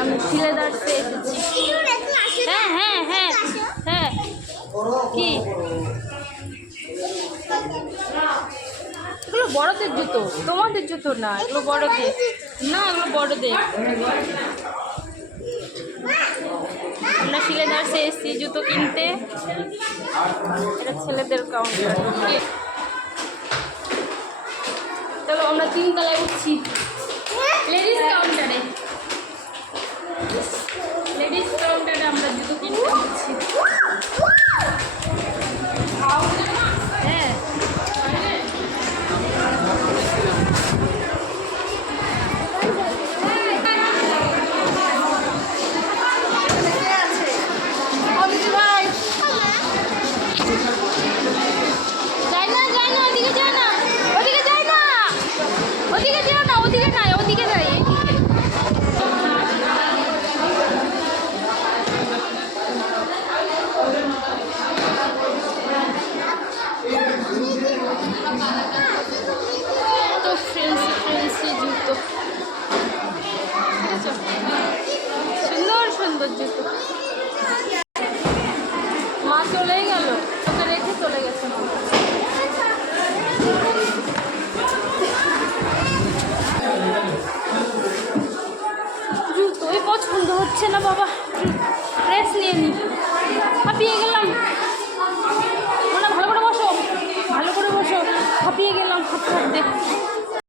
আমি শিলেদার্সে এসেছি। হ্যাঁ হ্যাঁ হ্যাঁ হ্যাঁ কি এগুলো বড়দের জুতো, তোমাদের জুতো না, এগুলো বড়দের না, এগুলো বড়দের। আমরা শিলেদার্সে এসেছি জুতো কিনতে। এটা ছেলেদের কাউন্টার। চলো আমরা 3 তলায় উঠছি, লেডিস কাউন্টারে। লেডিস কাউন্টারে আমরা জুতো কিনতে উঠছি। হ্যাঁ জুতো। মা চলেই গেল, ওকে রেখে চলে গেছে মা। জুতোই পছন্দ হচ্ছে না বাবা, ড্রেস নিয়ে নি। হাঁপিয়ে গেলাম, ভালো করে বসো, ভালো করে বসো, হাঁপিয়ে গেলাম হাঁটতে হাঁটতে।